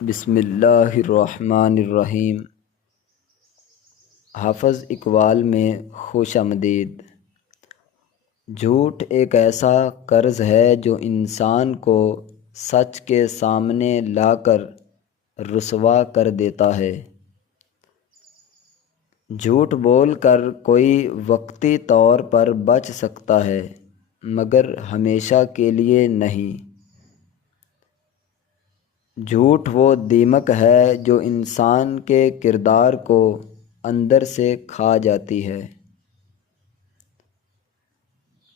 بسم اللہ الرحمن الرحیم۔ حافظ اقبال میں خوش آمدید۔ جھوٹ ایک ایسا قرض ہے جو انسان کو سچ کے سامنے لا کر رسوا کر دیتا ہے۔ جھوٹ بول کر کوئی وقتی طور پر بچ سکتا ہے مگر ہمیشہ کے لیے نہیں۔ جھوٹ وہ دیمک ہے جو انسان کے کردار کو اندر سے کھا جاتی ہے۔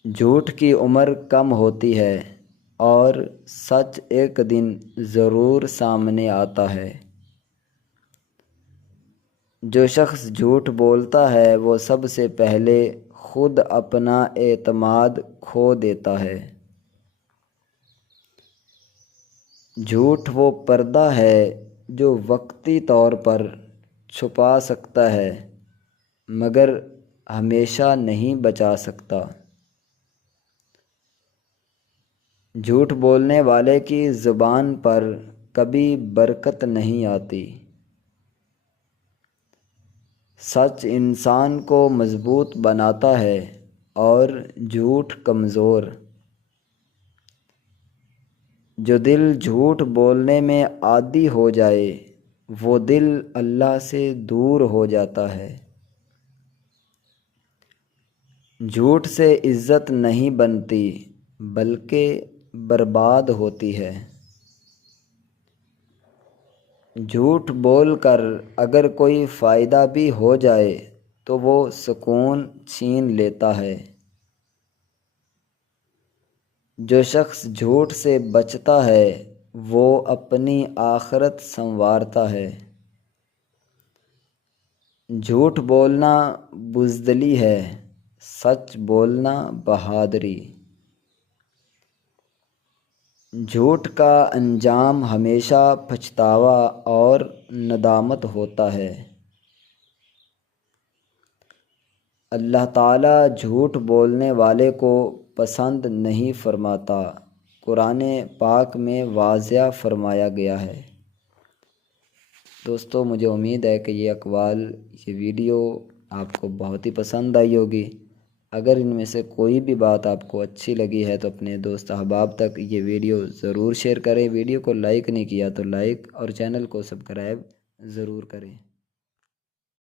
جھوٹ کی عمر کم ہوتی ہے اور سچ ایک دن ضرور سامنے آتا ہے۔ جو شخص جھوٹ بولتا ہے وہ سب سے پہلے خود اپنا اعتماد کھو دیتا ہے۔ جھوٹ وہ پردہ ہے جو وقتی طور پر چھپا سکتا ہے مگر ہمیشہ نہیں بچا سکتا۔ جھوٹ بولنے والے کی زبان پر کبھی برکت نہیں آتی۔ سچ انسان کو مضبوط بناتا ہے اور جھوٹ کمزور۔ جو دل جھوٹ بولنے میں عادی ہو جائے وہ دل اللہ سے دور ہو جاتا ہے۔ جھوٹ سے عزت نہیں بنتی بلکہ برباد ہوتی ہے۔ جھوٹ بول کر اگر کوئی فائدہ بھی ہو جائے تو وہ سکون چھین لیتا ہے۔ جو شخص جھوٹ سے بچتا ہے وہ اپنی آخرت سنوارتا ہے۔ جھوٹ بولنا بزدلی ہے، سچ بولنا بہادری۔ جھوٹ کا انجام ہمیشہ پچھتاوا اور ندامت ہوتا ہے۔ اللہ تعالیٰ جھوٹ بولنے والے کو پسند نہیں فرماتا، قرآن پاک میں واضح فرمایا گیا ہے۔ دوستو مجھے امید ہے کہ یہ ویڈیو آپ کو بہت ہی پسند آئی ہوگی۔ اگر ان میں سے کوئی بھی بات آپ کو اچھی لگی ہے تو اپنے دوست احباب تک یہ ویڈیو ضرور شیئر کریں۔ ویڈیو کو لائک نہیں کیا تو لائک اور چینل کو سبسکرائب ضرور کریں۔